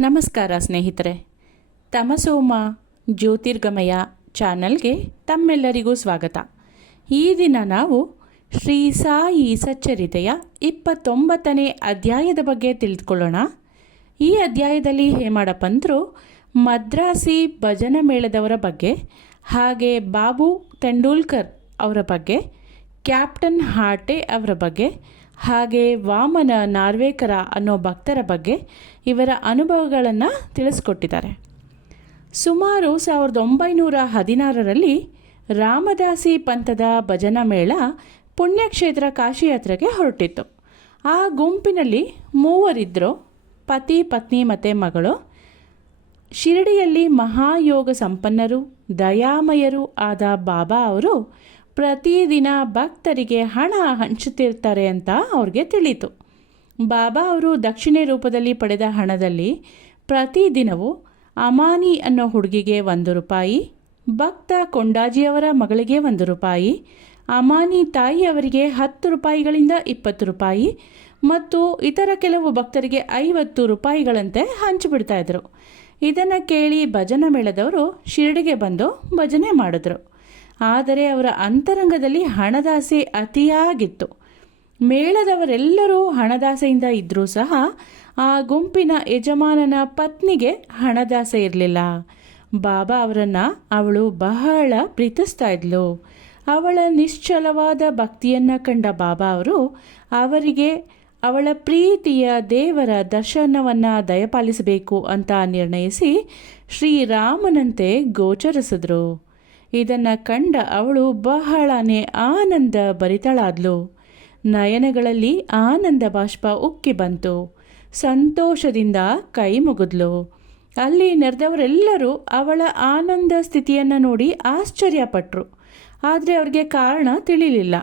ನಮಸ್ಕಾರ ಸ್ನೇಹಿತರೆ. ತಮಸೋಮ ಜ್ಯೋತಿರ್ಗಮಯ ಚಾನಲ್ಗೆ ತಮ್ಮೆಲ್ಲರಿಗೂ ಸ್ವಾಗತ. ಈ ದಿನ ನಾವು ಶ್ರೀ ಸಾಯಿ ಸಚ್ಚರಿತೆಯ ಇಪ್ಪತ್ತೊಂಬತ್ತನೇ ಅಧ್ಯಾಯದ ಬಗ್ಗೆ ತಿಳಿದುಕೊಳ್ಳೋಣ. ಈ ಅಧ್ಯಾಯದಲ್ಲಿ ಹೇಮಾಡಪಂತರು ಮದ್ರಾಸಿ ಭಜನ ಮೇಳದವರ ಬಗ್ಗೆ, ಹಾಗೆ ಬಾಬು ತೆಂಡೂಲ್ಕರ್ ಅವರ ಬಗ್ಗೆ, ಕ್ಯಾಪ್ಟನ್ ಹಾಟೆ ಅವರ ಬಗ್ಗೆ ಹಾಗೆ ವಾಮನ ನಾರ್ವೇಕರ ಅನ್ನೋ ಭಕ್ತರ ಬಗ್ಗೆ ಇವರ ಅನುಭವಗಳನ್ನು ತಿಳಿಸ್ಕೊಟ್ಟಿದ್ದಾರೆ. ಸುಮಾರು ಸಾವಿರದ ಒಂಬೈನೂರ ಹದಿನಾರರಲ್ಲಿ ರಾಮದಾಸಿ ಪಂಥದ ಭಜನಾ ಮೇಳ ಪುಣ್ಯಕ್ಷೇತ್ರ ಕಾಶಿಯಾತ್ರೆಗೆ ಹೊರಟಿತ್ತು. ಆ ಗುಂಪಿನಲ್ಲಿ ಮೂವರಿದ್ದರು ಪತಿ, ಪತ್ನಿ ಮತ್ತು ಮಗಳು. ಶಿರಡಿಯಲ್ಲಿ ಮಹಾಯೋಗ ಸಂಪನ್ನರು, ದಯಾಮಯರು ಆದ ಬಾಬಾ ಅವರು ಪ್ರತಿದಿನ ಭಕ್ತರಿಗೆ ಹಣ ಹಂಚುತ್ತಿರ್ತಾರೆ ಅಂತ ಅವ್ರಿಗೆ ತಿಳಿತು. ಬಾಬಾ ಅವರು ದಕ್ಷಿಣೆ ರೂಪದಲ್ಲಿ ಪಡೆದ ಹಣದಲ್ಲಿ ಪ್ರತಿದಿನವೂ ಅಮಾನಿ ಅನ್ನೋ ಹುಡುಗಿಗೆ ಒಂದು ರೂಪಾಯಿ, ಭಕ್ತ ಕೊಂಡಾಜಿಯವರ ಮಗಳಿಗೆ ಒಂದು ರೂಪಾಯಿ, ಅಮಾನಿ ತಾಯಿಯವರಿಗೆ ಹತ್ತು ರೂಪಾಯಿಗಳಿಂದ ಇಪ್ಪತ್ತು ರೂಪಾಯಿ ಮತ್ತು ಇತರ ಕೆಲವು ಭಕ್ತರಿಗೆ ಐವತ್ತು ರೂಪಾಯಿಗಳಂತೆ ಹಂಚಿಬಿಡ್ತಾ ಇದ್ರು. ಇದನ್ನು ಕೇಳಿ ಭಜನಾ ಮೇಳದವರು ಶಿರಡಿಗೆ ಬಂದು ಭಜನೆ ಮಾಡಿದ್ರು. ಆದರೆ ಅವರ ಅಂತರಂಗದಲ್ಲಿ ಹಣದಾಸೆ ಅತಿಯಾಗಿತ್ತು. ಮೇಳದವರೆಲ್ಲರೂ ಹಣದಾಸೆಯಿಂದ ಇದ್ದರೂ ಸಹ ಆ ಗುಂಪಿನ ಯಜಮಾನನ ಪತ್ನಿಗೆ ಹಣದಾಸೆ ಇರಲಿಲ್ಲ. ಬಾಬಾ ಅವರನ್ನು ಅವಳು ಬಹಳ ಪ್ರೀತಿಸ್ತಾ ಇದ್ಲು. ಅವಳ ನಿಶ್ಚಲವಾದ ಭಕ್ತಿಯನ್ನು ಕಂಡ ಬಾಬಾ ಅವರು ಅವರಿಗೆ ಅವಳ ಪ್ರೀತಿಯ ದೇವರ ದರ್ಶನವನ್ನು ದಯಪಾಲಿಸಬೇಕು ಅಂತ ನಿರ್ಣಯಿಸಿ ಶ್ರೀರಾಮನಂತೆ ಗೋಚರಿಸಿದ್ರು. ಇದನ್ನು ಕಂಡ ಅವಳು ಬಹಳನೇ ಆನಂದ ಭರಿತಳಾದ್ಲು. ನಯನಗಳಲ್ಲಿ ಆನಂದ ಬಾಷ್ಪ ಉಕ್ಕಿ ಬಂತು. ಸಂತೋಷದಿಂದ ಕೈ ಮುಗಿದ್ಲು. ಅಲ್ಲಿ ನೆರೆದವರೆಲ್ಲರೂ ಅವಳ ಆನಂದ ಸ್ಥಿತಿಯನ್ನು ನೋಡಿ ಆಶ್ಚರ್ಯಪಟ್ಟರು ಆದರೆ ಅವ್ರಿಗೆ ಕಾರಣ ತಿಳಿಲಿಲ್ಲ.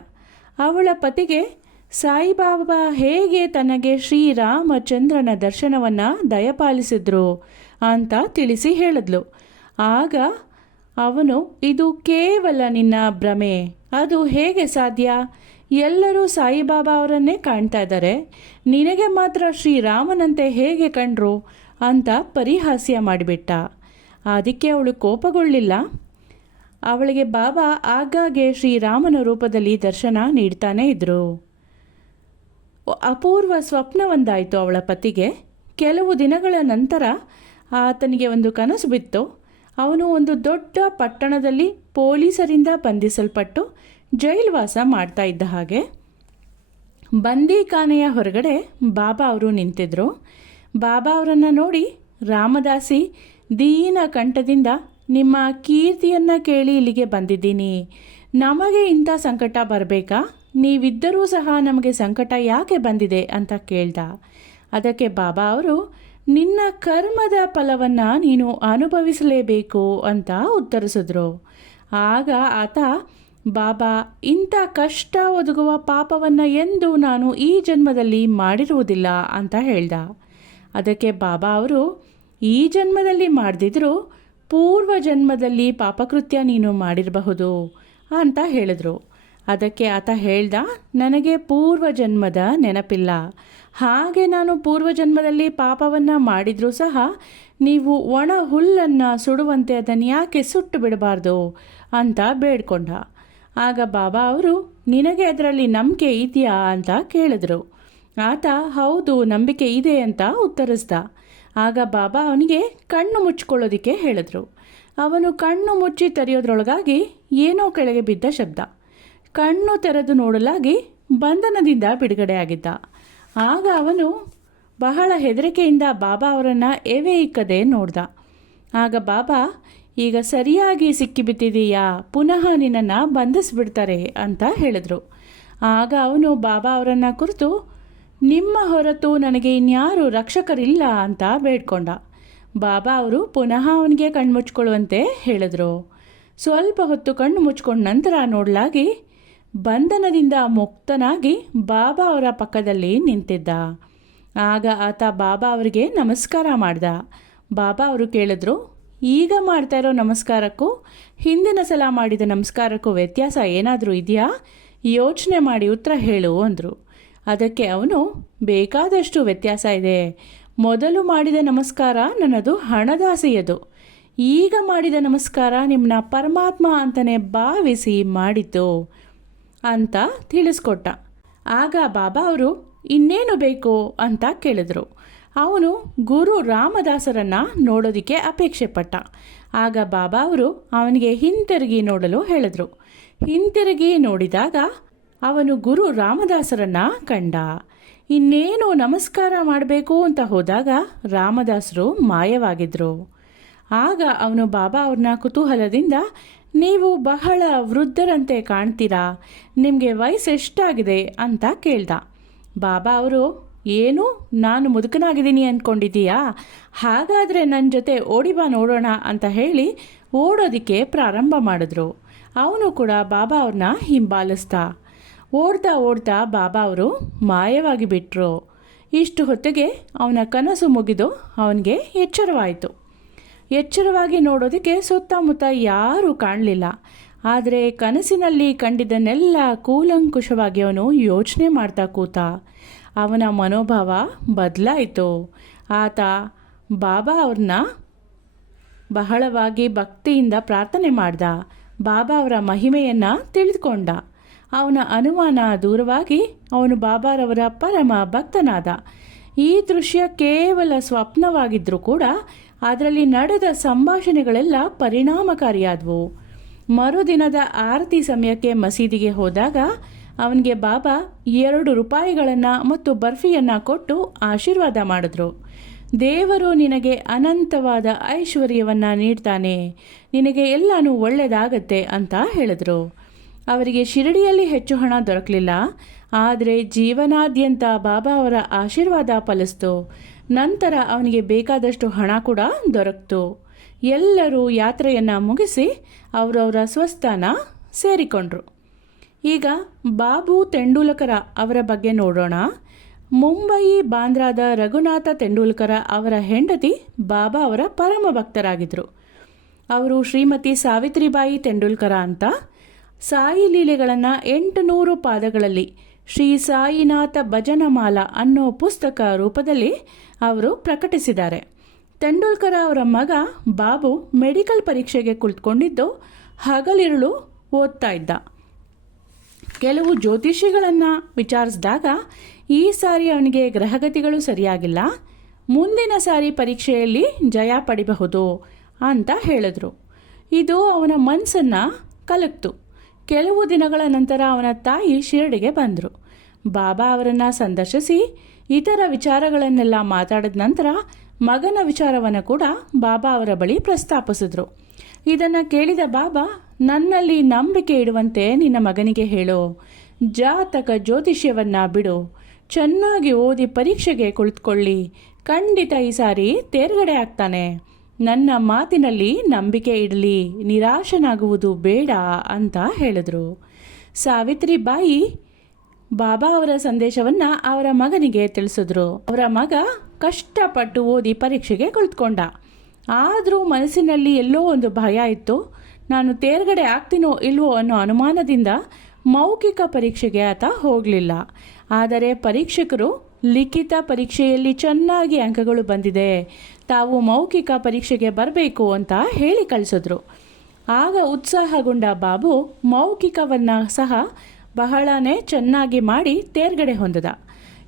ಅವಳ ಪತಿಗೆ, ಸಾಯಿಬಾಬಾ ಹೇಗೆ ತನಗೆ ಶ್ರೀರಾಮಚಂದ್ರನ ದರ್ಶನವನ್ನು ದಯಪಾಲಿಸಿದ್ರು? ಅಂತ ತಿಳಿಸಿ ಹೇಳಿದ್ಲು. ಆಗ ಅವನು, ಇದು ಕೇವಲ ನಿನ್ನ ಭ್ರಮೆ. ಅದು ಹೇಗೆ ಸಾಧ್ಯ? ಎಲ್ಲರೂ ಸಾಯಿಬಾಬಾ ಅವರನ್ನೇ ಕಾಣ್ತಾ ಇದ್ದಾರೆ. ನಿನಗೆ ಮಾತ್ರ ಶ್ರೀರಾಮನಂತೆ ಹೇಗೆ ಕಂಡ್ರು? ಅಂತ ಪರಿಹಾಸ್ಯ ಮಾಡಿಬಿಟ್ಟ. ಅದಕ್ಕೆ ಅವಳು ಕೋಪಗೊಳ್ಳಿಲ್ಲ? ಅವಳಿಗೆ ಬಾಬಾ ಆಗಾಗ್ಗೆ ಶ್ರೀರಾಮನ ರೂಪದಲ್ಲಿ ದರ್ಶನ ನೀಡ್ತಾನೇ ಇದ್ರು. ಅಪೂರ್ವ ಸ್ವಪ್ನವೊಂದಾಯಿತು ಅವಳ ಪತಿಗೆ. ಕೆಲವು ದಿನಗಳ ನಂತರ ಆತನಿಗೆ ಒಂದು ಕನಸು ಬಿತ್ತು. ಅವನು ಒಂದು ದೊಡ್ಡ ಪಟ್ಟಣದಲ್ಲಿ ಪೊಲೀಸರಿಂದ ಬಂಧಿಸಲ್ಪಟ್ಟು ಜೈಲ್ವಾಸ ಮಾಡ್ತಾ ಇದ್ದ ಹಾಗೆ ಬಂದಿಖಾನೆಯ ಹೊರಗಡೆ ಬಾಬಾ ಅವರು ನಿಂತಿದ್ರು. ಬಾಬಾ ಅವರನ್ನು ನೋಡಿ ರಾಮದಾಸಿ, ದೀನ ಕಂಠದಿಂದ ನಿಮ್ಮ ಕೀರ್ತಿಯನ್ನು ಕೇಳಿ ಇಲ್ಲಿಗೆ ಬಂದಿದ್ದೀನಿ. ನಮಗೆ ಇಂಥ ಸಂಕಟ ಬರಬೇಕಾ? ನೀವಿದ್ದರೂ ಸಹ ನಮಗೆ ಸಂಕಟ ಯಾಕೆ ಬಂದಿದೆ ಅಂತ ಕೇಳ್ದ. ಅದಕ್ಕೆ ಬಾಬಾ ಅವರು ನಿನ್ನ ಕರ್ಮದ ಫಲವನ್ನು ನೀನು ಅನುಭವಿಸಲೇಬೇಕು ಅಂತ ಉತ್ತರಿಸಿದ್ರು. ಆಗ ಆತ, ಬಾಬಾ, ಇಂಥ ಕಷ್ಟ ಒದಗುವ ಪಾಪವನ್ನು ಎಂದು ನಾನು ಈ ಜನ್ಮದಲ್ಲಿ ಮಾಡಿರುವುದಿಲ್ಲ ಅಂತ ಹೇಳ್ದ. ಅದಕ್ಕೆ ಬಾಬಾ ಅವರು, ಈ ಜನ್ಮದಲ್ಲಿ ಮಾಡದಿದ್ರು ಪೂರ್ವ ಜನ್ಮದಲ್ಲಿ ಪಾಪಕೃತ್ಯ ನೀನು ಮಾಡಿರಬಹುದು ಅಂತ ಹೇಳಿದ್ರು. ಅದಕ್ಕೆ ಆತ ಹೇಳ್ದ, ನನಗೆ ಪೂರ್ವ ಜನ್ಮದ ನೆನಪಿಲ್ಲ. ಹಾಗೆ ನಾನು ಪೂರ್ವ ಜನ್ಮದಲ್ಲಿ ಪಾಪವನ್ನು ಮಾಡಿದರೂ ಸಹ ನೀವು ಒಣ ಹುಲ್ಲನ್ನು ಸುಡುವಂತೆ ಅದನ್ನು ಯಾಕೆ ಸುಟ್ಟು ಬಿಡಬಾರ್ದು ಅಂತ ಬೇಡ್ಕೊಂಡ. ಆಗ ಬಾಬಾ ಅವರು, ನಿನಗೆ ಅದರಲ್ಲಿ ನಂಬಿಕೆ ಇದೆಯಾ? ಅಂತ ಕೇಳಿದ್ರು. ಆತ, ಹೌದು, ನಂಬಿಕೆ ಇದೆ ಅಂತ ಉತ್ತರಿಸ್ದ. ಆಗ ಬಾಬಾ ಅವನಿಗೆ ಕಣ್ಣು ಮುಚ್ಕೊಳ್ಳೋದಕ್ಕೆ ಹೇಳಿದ್ರು. ಅವನು ಕಣ್ಣು ಮುಚ್ಚಿ ತೆರೆಯೋದ್ರೊಳಗಾಗಿ ಏನೋ ಕೆಳಗೆ ಬಿದ್ದ ಶಬ್ದ. ಕಣ್ಣು ತೆರೆದು ನೋಡಲಾಗಿ ಬಂಧನದಿಂದ ಬಿಡುಗಡೆಯಾಗಿದ್ದ. ಆಗ ಅವನು ಬಹಳ ಹೆದರಿಕೆಯಿಂದ ಬಾಬಾ ಅವರನ್ನು ಎವೆ ಇಕ್ಕದೆ ನೋಡ್ದ. ಆಗ ಬಾಬಾ, ಈಗ ಸರಿಯಾಗಿ ಸಿಕ್ಕಿಬಿಟ್ಟಿದೀಯಾ? ಪುನಃ ನಿನ್ನನ್ನು ಬಂಧಿಸ್ಬಿಡ್ತಾರೆ ಅಂತ ಹೇಳಿದ್ರು. ಆಗ ಅವನು ಬಾಬಾ ಅವರನ್ನು ಕುರಿತು, ನಿಮ್ಮ ಹೊರತು ನನಗೆ ಇನ್ಯಾರು ರಕ್ಷಕರಿಲ್ಲ ಅಂತ ಬೇಡ್ಕೊಂಡ. ಬಾಬಾ ಅವರು ಪುನಃ ಅವನಿಗೆ ಕಣ್ಮುಚ್ಕೊಳ್ಳುವಂತೆ ಹೇಳಿದ್ರು. ಸ್ವಲ್ಪ ಹೊತ್ತು ಕಣ್ಣು ಮುಚ್ಕೊಂಡ ನಂತರ ನೋಡಲಾಗಿ ಬಂಧನದಿಂದ ಮುಕ್ತನಾಗಿ ಬಾಬಾ ಅವರ ಪಕ್ಕದಲ್ಲಿ ನಿಂತಿದ್ದ. ಆಗ ಆತ ಬಾಬಾ ಅವರಿಗೆ ನಮಸ್ಕಾರ ಮಾಡ್ದ. ಬಾಬಾ ಅವರು ಕೇಳಿದ್ರು, ಈಗ ಮಾಡ್ತಾ ಇರೋ ನಮಸ್ಕಾರಕ್ಕೂ, ಹಿಂದಿನ ಸಲ ಮಾಡಿದ ನಮಸ್ಕಾರಕ್ಕೂ ವ್ಯತ್ಯಾಸ ಏನಾದರೂ ಇದೆಯಾ? ಯೋಚನೆ ಮಾಡಿ ಉತ್ತರ ಹೇಳು, ಅಂದರು. ಅದಕ್ಕೆ ಅವನು, ಬೇಕಾದಷ್ಟು ವ್ಯತ್ಯಾಸ ಇದೆ. ಮೊದಲು ಮಾಡಿದ ನಮಸ್ಕಾರ ನನ್ನದು ಹಣದಾಸೆಯದು. ಈಗ ಮಾಡಿದ ನಮಸ್ಕಾರ ನಿಮ್ಮನ್ನ ಪರಮಾತ್ಮ ಅಂತಲೇ ಭಾವಿಸಿ ಮಾಡಿದ್ದು. ಅಂತ ತಿಳಿಸ್ಕೊಟ್ಟ. ಆಗ ಬಾಬಾ ಅವರು, ಇನ್ನೇನು ಬೇಕು? ಅಂತ ಕೇಳಿದರು. ಅವನು ಗುರು ರಾಮದಾಸರನ್ನು ನೋಡೋದಕ್ಕೆ ಅಪೇಕ್ಷೆ ಪಟ್ಟ. ಆಗ ಬಾಬಾ ಅವರು ಅವನಿಗೆ ಹಿಂತಿರುಗಿ ನೋಡಲು ಹೇಳಿದರು. ಹಿಂತಿರುಗಿ ನೋಡಿದಾಗ ಅವನು ಗುರು ರಾಮದಾಸರನ್ನು ಕಂಡ. ಇನ್ನೇನು ನಮಸ್ಕಾರ ಮಾಡಬೇಕು? ಅಂತ ಹೋದಾಗ ರಾಮದಾಸರು ಮಾಯವಾಗಿದ್ರು. ಆಗ ಅವನು ಬಾಬಾ ಅವ್ರನ್ನ ಕುತೂಹಲದಿಂದ ನೀವು ಬಹಳ ವೃದ್ಧರಂತೆ ಕಾಣ್ತೀರಾ? ನಿಮಗೆ ವಯಸ್ಸು ಎಷ್ಟಾಗಿದೆ ಅಂತ ಕೇಳ್ದ. ಬಾಬಾ ಅವರು, ಏನು? ನಾನು ಮುದುಕನಾಗಿದ್ದೀನಿ ಅಂದ್ಕೊಂಡಿದ್ದೀಯಾ ಹಾಗಾದರೆ ನನ್ನ ಜೊತೆ ಓಡಿ ಬಾ ನೋಡೋಣ ಅಂತ ಹೇಳಿ ಓಡೋದಕ್ಕೆ ಪ್ರಾರಂಭ ಮಾಡಿದ್ರು. ಅವನು ಕೂಡ ಬಾಬಾ ಅವ್ರನ್ನ ಹಿಂಬಾಲಿಸ್ತಾ ಓಡ್ತಾ ಓಡ್ತಾ ಬಾಬಾ ಅವರು ಮಾಯವಾಗಿ ಬಿಟ್ಟರು ಇಷ್ಟು ಹೊತ್ತಿಗೆ ಅವನ ಕನಸು ಮುಗಿದು ಅವನಿಗೆ ಎಚ್ಚರವಾಯಿತು. ಎಚ್ಚರವಾಗಿ ನೋಡೋದಕ್ಕೆ ಸುತ್ತಮುತ್ತ ಯಾರೂ ಕಾಣಲಿಲ್ಲ. ಆದರೆ ಕನಸಿನಲ್ಲಿ ಕಂಡಿದ್ದನ್ನೆಲ್ಲ ಕೂಲಂಕುಷವಾಗಿ ಅವನು ಯೋಚನೆ ಮಾಡ್ತಾ ಕೂತ. ಅವನ ಮನೋಭಾವ ಬದಲಾಯಿತು. ಆತ, ಬಾಬಾ ಅವ್ರನ್ನ ಬಹಳವಾಗಿ ಭಕ್ತಿಯಿಂದ ಪ್ರಾರ್ಥನೆ ಮಾಡ್ದ. ಬಾಬಾ ಅವರ ಮಹಿಮೆಯನ್ನು ತಿಳಿದುಕೊಂಡ. ಅವನ ಅನುಮಾನ ದೂರವಾಗಿ ಅವನು ಬಾಬಾರವರ ಪರಮ ಭಕ್ತನಾದ. ಈ ದೃಶ್ಯ ಕೇವಲ ಸ್ವಪ್ನವಾಗಿದ್ದರೂ ಕೂಡ ಅದರಲ್ಲಿ ನಡೆದ ಸಂಭಾಷಣೆಗಳೆಲ್ಲ ಪರಿಣಾಮಕಾರಿಯಾದವು. ಮರುದಿನದ ಆರತಿ ಸಮಯಕ್ಕೆ ಮಸೀದಿಗೆ ಹೋದಾಗ ಅವನಿಗೆ ಬಾಬಾ ಎರಡು ರೂಪಾಯಿಗಳನ್ನು ಮತ್ತು ಬರ್ಫಿಯನ್ನು ಕೊಟ್ಟು ಆಶೀರ್ವಾದ ಮಾಡಿದ್ರು. ದೇವರು ನಿನಗೆ ಅನಂತವಾದ ಐಶ್ವರ್ಯವನ್ನು ನೀಡ್ತಾನೆ. ನಿನಗೆ ಎಲ್ಲನೂ ಒಳ್ಳೆಯದಾಗತ್ತೆ ಅಂತ ಹೇಳಿದರು. ಅವರಿಗೆ ಶಿರಡಿಯಲ್ಲಿ ಹೆಚ್ಚು ಹಣ ದೊರಕಲಿಲ್ಲ. ಆದರೆ ಜೀವನಾದ್ಯಂತ ಬಾಬಾ ಅವರ ಆಶೀರ್ವಾದ ಫಲಿಸ್ತು. ನಂತರ ಅವನಿಗೆ ಬೇಕಾದಷ್ಟು ಹಣ ಕೂಡ ದೊರಕ್ತು. ಎಲ್ಲರೂ ಯಾತ್ರೆಯನ್ನು ಮುಗಿಸಿ ಅವರವರ ಸ್ವಸ್ಥಾನ ಸೇರಿಕೊಂಡ್ರು. ಈಗ ಬಾಬು ತೆಂಡೂಲ್ಕರ ಅವರ ಬಗ್ಗೆ ನೋಡೋಣ. ಮುಂಬಯಿ ಬಾಂದ್ರಾದ ರಘುನಾಥ ತೆಂಡೂಲ್ಕರ ಅವರ ಹೆಂಡತಿ ಬಾಬಾ ಅವರ ಪರಮ ಭಕ್ತರಾಗಿದ್ದರು ಅವರು ಶ್ರೀಮತಿ ಸಾವಿತ್ರಿಬಾಯಿ ತೆಂಡೂಲ್ಕರ ಅಂತ. ಸಾಯಿ ಲೀಲೆಗಳನ್ನು ಎಂಟುನೂರು ಪಾದಗಳಲ್ಲಿ ಶ್ರೀ ಸಾಯಿನಾಥ ಭಜನಮಾಲಾ ಅನ್ನೋ ಪುಸ್ತಕ ರೂಪದಲ್ಲಿ ಅವರು ಪ್ರಕಟಿಸಿದ್ದಾರೆ. ತೆಂಡೂಲ್ಕರ್ ಅವರ ಮಗ ಬಾಬು ಮೆಡಿಕಲ್ ಪರೀಕ್ಷೆಗೆ ಕುಳಿತುಕೊಂಡಿದ್ದು ಹಗಲಿರುಳು ಓದ್ತಾ ಇದ್ದ. ಕೆಲವು ಜ್ಯೋತಿಷಿಗಳನ್ನು ವಿಚಾರಿಸಿದಾಗ ಈ ಸಾರಿ ಅವನಿಗೆ ಗ್ರಹಗತಿಗಳು ಸರಿಯಾಗಿಲ್ಲ. ಮುಂದಿನ ಸಾರಿ ಪರೀಕ್ಷೆಯಲ್ಲಿ ಜಯ ಪಡಿಬಹುದು ಅಂತ ಹೇಳಿದ್ರು. ಇದು ಅವನ ಮನಸ್ಸನ್ನು ಕಲಕ್ತು. ಕೆಲವು ದಿನಗಳ ನಂತರ ಅವನ ತಾಯಿ ಶಿರಡಿಗೆ ಬಂದರು. ಬಾಬಾ ಅವರನ್ನು ಸಂದರ್ಶಿಸಿ ಇತರ ವಿಚಾರಗಳನ್ನೆಲ್ಲ ಮಾತಾಡಿದ ನಂತರ ಮಗನ ವಿಚಾರವನ್ನು ಕೂಡ ಬಾಬಾ ಅವರ ಬಳಿ ಪ್ರಸ್ತಾಪಿಸಿದ್ರು. ಇದನ್ನು ಕೇಳಿದ ಬಾಬಾ, ನನ್ನಲ್ಲಿ ನಂಬಿಕೆ ಇಡುವಂತೆ ನಿನ್ನ ಮಗನಿಗೆ ಹೇಳು. ಜಾತಕ ಜ್ಯೋತಿಷ್ಯವನ್ನ ಬಿಡು. ಚೆನ್ನಾಗಿ ಓದಿ ಪರೀಕ್ಷೆಗೆ ಕುಳಿತುಕೊಳ್ಳಿ. ಖಂಡಿತ ಈ ಸಾರಿ ತೇರ್ಗಡೆ ಆಗ್ತಾನೆ. ನನ್ನ ಮಾತಿನಲ್ಲಿ ನಂಬಿಕೆ ಇಡಲಿ. ನಿರಾಶನಾಗುವುದು ಬೇಡ ಅಂತ ಹೇಳಿದ್ರು. ಸಾವಿತ್ರಿ ಬಾಯಿ ಬಾಬಾ ಅವರ ಸಂದೇಶವನ್ನ ಅವರ ಮಗನಿಗೆ ತಿಳಿಸಿದ್ರು. ಅವರ ಮಗ ಕಷ್ಟಪಟ್ಟು ಓದಿ ಪರೀಕ್ಷೆಗೆ ಕುಳಿತುಕೊಂಡ ಆದರೂ ಮನಸ್ಸಿನಲ್ಲಿ ಎಲ್ಲೋ ಒಂದು ಭಯ ಇತ್ತು. ನಾನು ತೇರ್ಗಡೆ ಆಗ್ತೀನೋ ಇಲ್ವೋ ಅನ್ನೋ ಅನುಮಾನದಿಂದ ಮೌಖಿಕ ಪರೀಕ್ಷೆಗೆ ಆತ ಹೋಗಲಿಲ್ಲ. ಆದರೆ ಪರೀಕ್ಷಕರು ಲಿಖಿತ ಪರೀಕ್ಷೆಯಲ್ಲಿ ಚೆನ್ನಾಗಿ ಅಂಕಗಳು ಬಂದಿದೆ. ತಾವು ಮೌಖಿಕ ಪರೀಕ್ಷೆಗೆ ಬರಬೇಕು ಅಂತ ಹೇಳಿ ಕಳಿಸಿದ್ರು. ಆಗ ಉತ್ಸಾಹಗೊಂಡ ಬಾಬು ಮೌಖಿಕವನ್ನು ಸಹ ಬಹಳನೇ ಚೆನ್ನಾಗಿ ಮಾಡಿ ತೇರ್ಗಡೆ ಹೊಂದದ.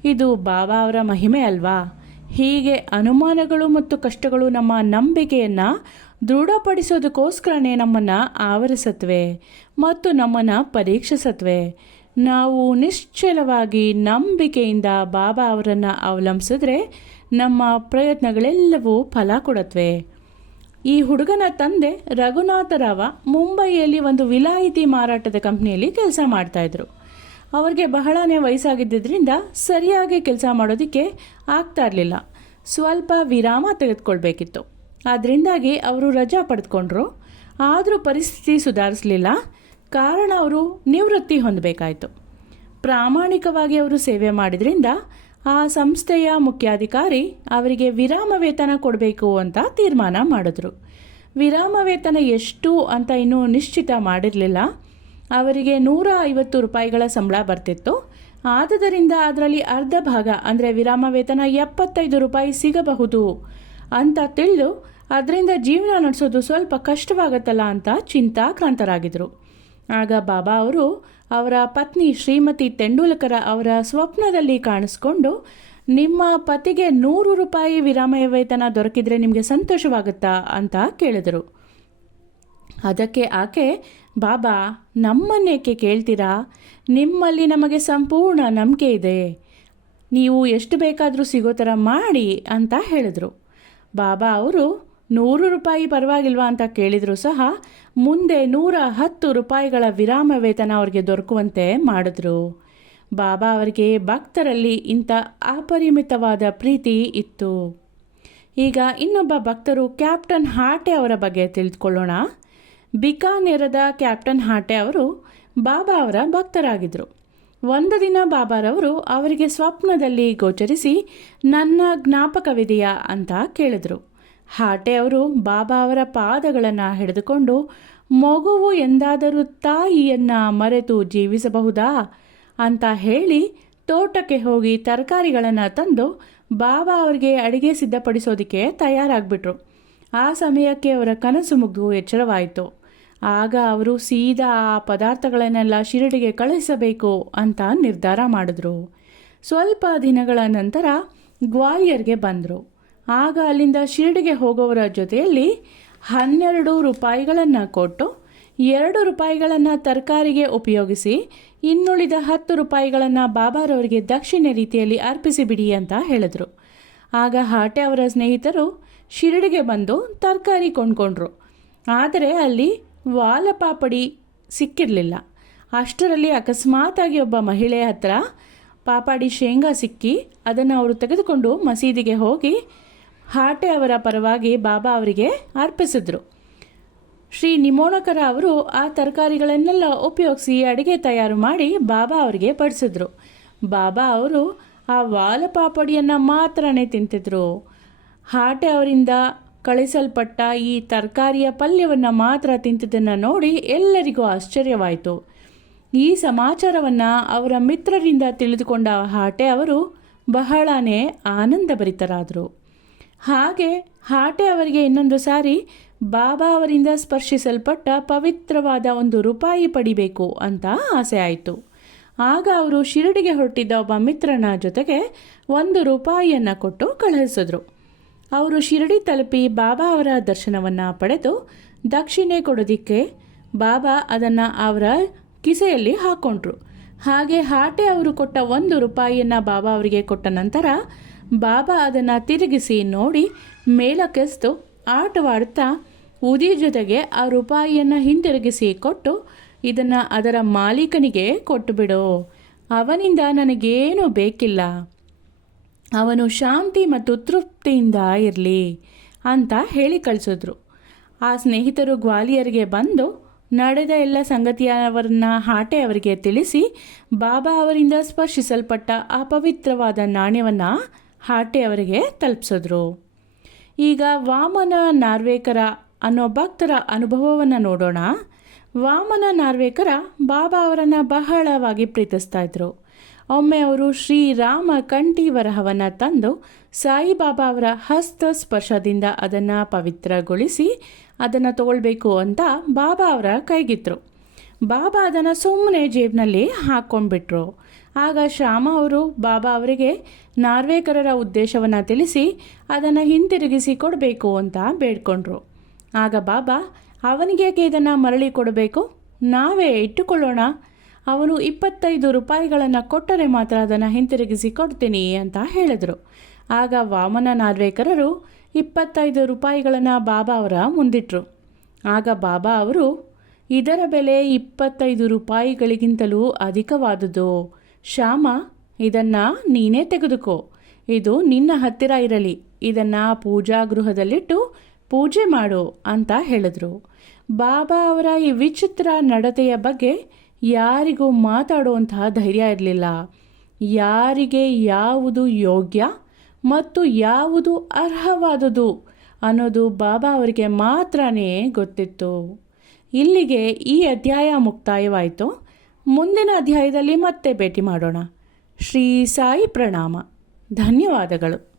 ಇದು ಬಾಬಾ ಅವರ ಮಹಿಮೆ ಅಲ್ವಾ? ಹೀಗೆ ಅನುಮಾನಗಳು ಮತ್ತು ಕಷ್ಟಗಳು ನಮ್ಮ ನಂಬಿಕೆಯನ್ನು ದೃಢಪಡಿಸೋದಕ್ಕೋಸ್ಕರನೇ ನಮ್ಮನ್ನು ಆವರಿಸತ್ವೆ ಮತ್ತು ನಮ್ಮನ್ನು ಪರೀಕ್ಷಿಸತ್ವೆ. ನಾವು ನಿಶ್ಚಲವಾಗಿ ನಂಬಿಕೆಯಿಂದ ಬಾಬಾ ಅವರನ್ನು ಅವಲಂಬಿಸಿದ್ರೆ ನಮ್ಮ ಪ್ರಯತ್ನಗಳೆಲ್ಲವೂ ಫಲ ಕೊಡತ್ವೆ. ಈ ಹುಡುಗನ ತಂದೆ ರಘುನಾಥರಾವ ಮುಂಬೈಯಲ್ಲಿ ಒಂದು ವಿಲಾಯಿತಿ ಮಾರಾಟದ ಕಂಪ್ನಿಯಲ್ಲಿ ಕೆಲಸ ಮಾಡ್ತಾಯಿದ್ರು ಅವ್ರಿಗೆ ಬಹಳನೇ ವಯಸ್ಸಾಗಿದ್ದರಿಂದ ಸರಿಯಾಗಿ ಕೆಲಸ ಮಾಡೋದಕ್ಕೆ ಆಗ್ತಾ ಇರಲಿಲ್ಲ. ಸ್ವಲ್ಪ ವಿರಾಮ ತೆಗೆದುಕೊಳ್ಬೇಕಿತ್ತು. ಅದರಿಂದಾಗಿ ಅವರು ರಜಾ ಪಡೆದುಕೊಂಡ್ರು. ಆದರೂ ಪರಿಸ್ಥಿತಿ ಸುಧಾರಿಸಲಿಲ್ಲ. ಕಾರಣ ಅವರು ನಿವೃತ್ತಿ ಹೊಂದಬೇಕಾಯಿತು. ಪ್ರಾಮಾಣಿಕವಾಗಿ ಅವರು ಸೇವೆ ಮಾಡಿದ್ರಿಂದ ಆ ಸಂಸ್ಥೆಯ ಮುಖ್ಯಾಧಿಕಾರಿ ಅವರಿಗೆ ವಿರಾಮ ವೇತನ ಕೊಡಬೇಕು ಅಂತ ತೀರ್ಮಾನ ಮಾಡಿದ್ರು. ವಿರಾಮ ವೇತನ ಎಷ್ಟು ಅಂತ ಇನ್ನೂ ನಿಶ್ಚಿತ ಮಾಡಿರಲಿಲ್ಲ. ಅವರಿಗೆ ನೂರ ಐವತ್ತು ರೂಪಾಯಿಗಳ ಸಂಬಳ ಬರ್ತಿತ್ತು. ಆದ್ದರಿಂದ ಅದರಲ್ಲಿ ಅರ್ಧ ಭಾಗ, ಅಂದರೆ ವಿರಾಮ ವೇತನ ಎಪ್ಪತ್ತೈದು ರೂಪಾಯಿ ಸಿಗಬಹುದು ಅಂತ ತಿಳಿದು, ಅದರಿಂದ ಜೀವನ ನಡೆಸೋದು ಸ್ವಲ್ಪ ಕಷ್ಟವಾಗತ್ತಲ್ಲ ಅಂತ ಚಿಂತಾಕ್ರಾಂತರಾಗಿದ್ದರು ಆಗ ಬಾಬಾ ಅವರು ಅವರ ಪತ್ನಿ ಶ್ರೀಮತಿ ತೆಂಡೂಲ್ಕರ ಅವರ ಸ್ವಪ್ನದಲ್ಲಿ ಕಾಣಿಸ್ಕೊಂಡು, ನಿಮ್ಮ ಪತಿಗೆ ನೂರು ರೂಪಾಯಿ ವಿರಾಮ ವೇತನ ದೊರಕಿದ್ರೆ ನಿಮಗೆ ಸಂತೋಷವಾಗುತ್ತಾ ಅಂತ ಕೇಳಿದರು. ಅದಕ್ಕೆ ಆಕೆ, ಬಾಬಾ, ನಮ್ಮನ್ನೇಕೆ ಕೇಳ್ತೀರಾ? ನಿಮ್ಮಲ್ಲಿ ನಮಗೆ ಸಂಪೂರ್ಣ ನಂಬಿಕೆ ಇದೆ. ನೀವು ಎಷ್ಟು ಬೇಕಾದರೂ ಸಿಗೋ ಥರ ಮಾಡಿ ಅಂತ ಹೇಳಿದರು. ಬಾಬಾ ಅವರು ನೂರು ರೂಪಾಯಿ ಪರವಾಗಿಲ್ವಾ ಅಂತ ಕೇಳಿದರೂ ಸಹ ಮುಂದೆ ನೂರ ಹತ್ತು ರೂಪಾಯಿಗಳ ವಿರಾಮ ವೇತನ ಅವರಿಗೆ ದೊರಕುವಂತೆ ಮಾಡಿದ್ರು. ಬಾಬಾ ಅವರಿಗೆ ಭಕ್ತರಲ್ಲಿ ಇಂಥ ಅಪರಿಮಿತವಾದ ಪ್ರೀತಿ ಇತ್ತು. ಈಗ ಇನ್ನೊಬ್ಬ ಭಕ್ತರು ಕ್ಯಾಪ್ಟನ್ ಹಾಟೆ ಅವರ ಬಗ್ಗೆ ತಿಳಿದುಕೊಳ್ಳೋಣ. ಬಿಕಾನೇರದ ಕ್ಯಾಪ್ಟನ್ ಹಾಟೆ ಅವರು ಬಾಬಾ ಅವರ ಭಕ್ತರಾಗಿದ್ದರು ಒಂದು ದಿನ ಬಾಬಾರವರು ಅವರಿಗೆ ಸ್ವಪ್ನದಲ್ಲಿ ಗೋಚರಿಸಿ, ನನ್ನ ಜ್ಞಾಪಕವಿದೆಯಾ? ಅಂತ ಕೇಳಿದರು. ಹಾಟೆ ಅವರು ಬಾಬಾ ಅವರ ಪಾದಗಳನ್ನು ಹಿಡಿದುಕೊಂಡು, ಮಗುವು ಎಂದಾದರೂ ತಾಯಿಯನ್ನು ಮರೆತು ಜೀವಿಸಬಹುದಾ? ಅಂತ ಹೇಳಿ ತೋಟಕ್ಕೆ ಹೋಗಿ ತರಕಾರಿಗಳನ್ನು ತಂದು ಬಾಬಾ ಅವರಿಗೆ ಅಡಿಗೆ ಸಿದ್ಧಪಡಿಸೋದಕ್ಕೆ ತಯಾರಾಗ್ಬಿಟ್ರು. ಆ ಸಮಯಕ್ಕೆ ಅವರ ಕನಸು ಮುಗ್ದು ಎಚ್ಚರವಾಯಿತು. ಆಗ ಅವರು ಸೀದಾ ಆ ಪದಾರ್ಥಗಳನ್ನೆಲ್ಲ ಶಿರಡಿಗೆ ಕಳುಹಿಸಬೇಕು ಅಂತ ನಿರ್ಧಾರ ಮಾಡಿದ್ರು. ಸ್ವಲ್ಪ ದಿನಗಳ ನಂತರ ಗ್ವಾಲಿಯರ್ಗೆ ಬಂದರು. ಆಗ ಅಲ್ಲಿಂದ ಶಿರಡಿಗೆ ಹೋಗೋವರ ಜೊತೆಯಲ್ಲಿ ಹನ್ನೆರಡು ರೂಪಾಯಿಗಳನ್ನು ಕೊಟ್ಟು ಎರಡು ರೂಪಾಯಿಗಳನ್ನು ತರಕಾರಿಗೆ ಉಪಯೋಗಿಸಿ ಇನ್ನುಳಿದ ಹತ್ತು ರೂಪಾಯಿಗಳನ್ನು ಬಾಬಾರವರಿಗೆ ದಕ್ಷಿಣ ರೀತಿಯಲ್ಲಿ ಅರ್ಪಿಸಿಬಿಡಿ ಅಂತ ಹೇಳಿದ್ರು. ಆಗ ಹಾಟೆ ಅವರ ಸ್ನೇಹಿತರು ಶಿರಡಿಗೆ ಬಂದು ತರಕಾರಿ ಕೊಂಡ್ಕೊಂಡ್ರು. ಆದರೆ ಅಲ್ಲಿ ವಾಲಪಾಪಡಿ ಸಿಕ್ಕಿರಲಿಲ್ಲ. ಅಷ್ಟರಲ್ಲಿ ಅಕಸ್ಮಾತಾಗಿ ಒಬ್ಬ ಮಹಿಳೆ ಹತ್ರ ಪಾಪಾಡಿ ಶೇಂಗಾ ಸಿಕ್ಕಿ ಅದನ್ನು ಅವರು ತೆಗೆದುಕೊಂಡು ಮಸೀದಿಗೆ ಹೋಗಿ ಹಾಟೆ ಅವರ ಪರವಾಗಿ ಬಾಬಾ ಅವರಿಗೆ ಅರ್ಪಿಸಿದ್ರು. ಶ್ರೀ ನಿಮೋಣಕರ ಅವರು ಆ ತರಕಾರಿಗಳನ್ನೆಲ್ಲ ಉಪಯೋಗಿಸಿ ಅಡುಗೆ ತಯಾರು ಮಾಡಿ ಬಾಬಾ ಅವರಿಗೆ ಪಡಿಸಿದ್ರು ಬಾಬಾ ಅವರು ಆ ವಾಲಪಾಪಡಿಯನ್ನು ಮಾತ್ರನೇ ತಿಂತಿದ್ರು. ಹಾಟೆ ಅವರಿಂದ ಕಳಿಸಲ್ಪಟ್ಟ ಈ ತರಕಾರಿಯ ಪಲ್ಯವನ್ನು ಮಾತ್ರ ತಿಂತಿದ್ದನ್ನು ನೋಡಿ ಎಲ್ಲರಿಗೂ ಆಶ್ಚರ್ಯವಾಯಿತು. ಈ ಸಮಾಚಾರವನ್ನು ಅವರ ಮಿತ್ರರಿಂದ ತಿಳಿದುಕೊಂಡ ಹಾಟೆ ಅವರು ಬಹಳನೇ ಆನಂದಭರಿತರಾದರು. ಹಾಗೆ ಹಾಟೆ ಅವರಿಗೆ ಇನ್ನೊಂದು ಸಾರಿ, ಬಾಬಾ ಅವರಿಂದ ಸ್ಪರ್ಶಿಸಲ್ಪಟ್ಟ ಪವಿತ್ರವಾದ ಒಂದು ರೂಪಾಯಿ ಪಡಿಬೇಕು ಅಂತ ಆಸೆ ಆಯಿತು. ಆಗ ಅವರು ಶಿರಡಿಗೆ ಹೊರಟಿದ್ದ ಒಬ್ಬ ಮಿತ್ರನ ಜೊತೆಗೆ ಒಂದು ರೂಪಾಯಿಯನ್ನು ಕೊಟ್ಟು ಕಳುಹಿಸಿದ್ರು. ಅವರು ಶಿರಡಿ ತಲುಪಿ ಬಾಬಾ ಅವರ ದರ್ಶನವನ್ನು ಪಡೆದು ದಕ್ಷಿಣೆ ಕೊಡೋದಿಕ್ಕೆ ಬಾಬಾ ಅದನ್ನು ಅವರ ಕಿಸೆಯಲ್ಲಿ ಹಾಕ್ಕೊಂಡ್ರು ಹಾಗೆ ಹಾಟೆ ಅವರು ಕೊಟ್ಟ ಒಂದು ರೂಪಾಯಿಯನ್ನು ಬಾಬಾ ಅವರಿಗೆ ಕೊಟ್ಟ ನಂತರ ಬಾಬಾ ಅದನ್ನು ತಿರುಗಿಸಿ ನೋಡಿ ಮೇಲಕ್ಕೆಸ್ತು ಆಟವಾಡ್ತಾ ಉದಿ ಜೊತೆಗೆ ಆ ರೂಪಾಯಿಯನ್ನು ಹಿಂದಿರುಗಿಸಿ ಕೊಟ್ಟು ಇದನ್ನು ಅದರ ಮಾಲೀಕನಿಗೆ ಕೊಟ್ಟುಬಿಡು. ಅವನಿಂದ ನನಗೇನೂ ಬೇಕಿಲ್ಲ. ಅವನು ಶಾಂತಿ ಮತ್ತು ತೃಪ್ತಿಯಿಂದ ಇರಲಿ ಅಂತ ಹೇಳಿ ಕಳಿಸಿದ್ರು. ಆ ಸ್ನೇಹಿತರು ಗ್ವಾಲಿಯರಿಗೆ ಬಂದು ನಡೆದ ಎಲ್ಲ ಸಂಗತಿಯವರನ್ನ ಹಾಟೆ ಅವರಿಗೆ ತಿಳಿಸಿ ಬಾಬಾ ಅವರಿಂದ ಸ್ಪರ್ಶಿಸಲ್ಪಟ್ಟ ಆ ಪವಿತ್ರವಾದ ನಾಣ್ಯವನ್ನು ಹಾಟೆ ಅವರಿಗೆ ತಲುಪಿಸಿದ್ರು. ಈಗ ವಾಮನ ನಾರ್ವೇಕರ ಅನ್ನೋ ಭಕ್ತರ ಅನುಭವವನ್ನು ನೋಡೋಣ. ವಾಮನ ನಾರ್ವೇಕರ ಬಾಬಾ ಅವರನ್ನು ಬಹಳವಾಗಿ ಪ್ರೀತಿಸ್ತಾ ಇದ್ರು. ಒಮ್ಮೆ ಅವರು ಶ್ರೀರಾಮ ಕಂಠಿ ವರಹವನ್ನು ತಂದು ಸಾಯಿಬಾಬಾ ಅವರ ಹಸ್ತ ಸ್ಪರ್ಶದಿಂದ ಅದನ್ನು ಪವಿತ್ರಗೊಳಿಸಿ ಅದನ್ನು ತಗೊಳ್ಬೇಕು ಅಂತ ಬಾಬಾ ಅವರ ಕೈಗಿದ್ರು. ಬಾಬಾ ಅದನ್ನು ಸುಮ್ಮನೆ ಜೇಬ್ನಲ್ಲಿ ಹಾಕ್ಕೊಂಡ್ಬಿಟ್ರು ಆಗ ಶ್ಯಾಮ ಅವರು ಬಾಬಾ ಅವರಿಗೆ, ನಾರ್ವೇಕರರ ಉದ್ದೇಶವನ್ನು ತಿಳಿಸಿ ಅದನ್ನು ಹಿಂತಿರುಗಿಸಿ ಕೊಡಬೇಕು ಅಂತ ಬೇಡ್ಕೊಂಡ್ರು. ಆಗ ಬಾಬಾ ಅವನಿಗೇಕೆ ಇದನ್ನು ಮರಳಿ ಕೊಡಬೇಕು? ನಾವೇ ಇಟ್ಟುಕೊಳ್ಳೋಣ. ಅವನು ಇಪ್ಪತ್ತೈದು ರೂಪಾಯಿಗಳನ್ನು ಕೊಟ್ಟರೆ ಮಾತ್ರ ಅದನ್ನು ಹಿಂತಿರುಗಿಸಿ ಕೊಡ್ತೀನಿ ಅಂತ ಹೇಳಿದರು. ಆಗ ವಾಮನ ನಾರ್ವೇಕರರು ಇಪ್ಪತ್ತೈದು ರೂಪಾಯಿಗಳನ್ನು ಬಾಬಾ ಅವರ ಮುಂದಿಟ್ರು. ಆಗ ಬಾಬಾ ಅವರು, ಇದರ ಬೆಲೆ ಇಪ್ಪತ್ತೈದು ರೂಪಾಯಿಗಳಿಗಿಂತಲೂ ಅಧಿಕವಾದುದು. ಶ್ಯಾಮ, ಇದನ್ನು ನೀನೇ ತೆಗೆದುಕೋ. ಇದು ನಿನ್ನ ಹತ್ತಿರ ಇರಲಿ. ಇದನ್ನು ಪೂಜಾ ಗೃಹದಲ್ಲಿಟ್ಟು ಪೂಜೆ ಮಾಡು ಅಂತ ಹೇಳಿದ್ರು. ಬಾಬಾ ಅವರ ಈ ವಿಚಿತ್ರ ನಡತೆಯ ಬಗ್ಗೆ ಯಾರಿಗೂ ಮಾತಾಡುವಂತಹ ಧೈರ್ಯ ಇರಲಿಲ್ಲ. ಯಾರಿಗೆ ಯಾವುದು ಯೋಗ್ಯ ಮತ್ತು ಯಾವುದು ಅರ್ಹವಾದುದು ಅನ್ನೋದು ಬಾಬಾ ಅವರಿಗೆ ಮಾತ್ರನೇ ಗೊತ್ತಿತ್ತು. ಇಲ್ಲಿಗೆ ಈ ಅಧ್ಯಾಯ ಮುಕ್ತಾಯವಾಯಿತು. ಮುಂದಿನ ಅಧ್ಯಾಯದಲ್ಲಿ ಮತ್ತೆ ಭೇಟಿ ಮಾಡೋಣ. ಶ್ರೀ ಸಾಯಿ ಪ್ರಣಾಮ. ಧನ್ಯವಾದಗಳು.